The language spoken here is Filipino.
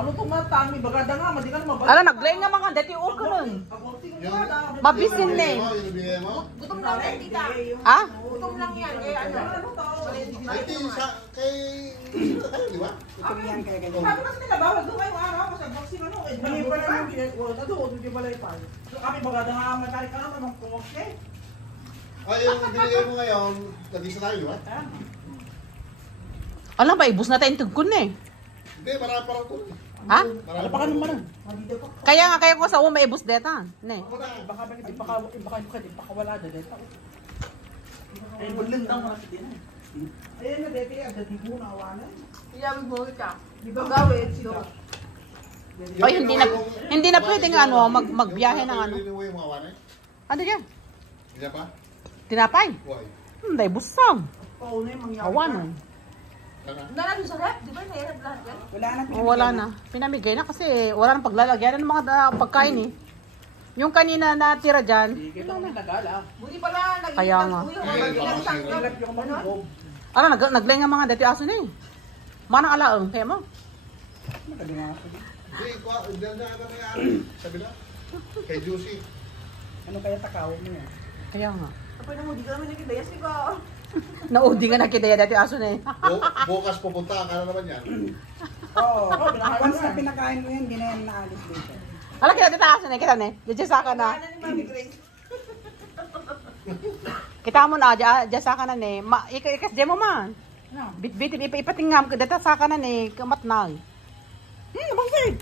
Malutong matang, ibagada nga, madi ka na mabalik. Ala, naglay nga mga dati o ka nun. Mabisin na eh. Gutom lang yan, tita. Ha? Gutom lang yan. Eh, ano? Ay, kay... Di ba? Sabi kasi nila, bawal doon kayo araw, kasi vaccine ano, eh, mali pa naman yung wala na doon, hindi balay pa. So kami bagada nga, matari ka naman ng kose. Ay, yung binigay mo ngayon, nagisa tayo, di ba? Alam ba, ibus na tayong tugkon na eh. Hindi, marami parang ito. Ha? Ano pa ka naman? Kaya nga, kaya ko sa may ibus deta. Ne. Baka wala na dito. Ay, bulan daw mga din. Ayun na, dito yan, dito muna awanan. Iyawig mo ka. Di ba gawin? Sino? Ay, hindi na pwedeng ano, magbiyahe ng ano. Hindi mo yung mga wanay? Ano yan? Hindi pa? Tinapay? Why? Hindi, busam. Oo na yung mangyari. Awanan. Nalalo sa rep? Di ba nahirap lahat yan? Wala na. Wala na. Pinamigay na kasi wala nang paglalagyan ng mga pagkain eh. Yung kanina natira dyan, Sige, ito kami nagala. Buti pala, Kaya nga. Hirap yung manubog. ano, naglay nga mga dati aso na eh. Manang alaang, kaya mo? Hindi, dyan na ata may ari. Sabi na? Kay Juicy. Ano kaya takaw mo yan? Kaya nga. Kapag na mo, di ka naman nakidayas, di ba? Naudi nga nakita yan dati aso na eh. Bukas pupunta ka na naman yan. Oo, once na pinakain mo yan, hindi na yan naalis dito. Alam kita dati aso na eh, kita na eh. Diyan saka na. Ano ni Mami Grace? Kita mo na, diyan saka na eh. Ikas diyan mo man. Bit-bitin, ipatingam ka dati saka na eh. Kamat na. Bakit?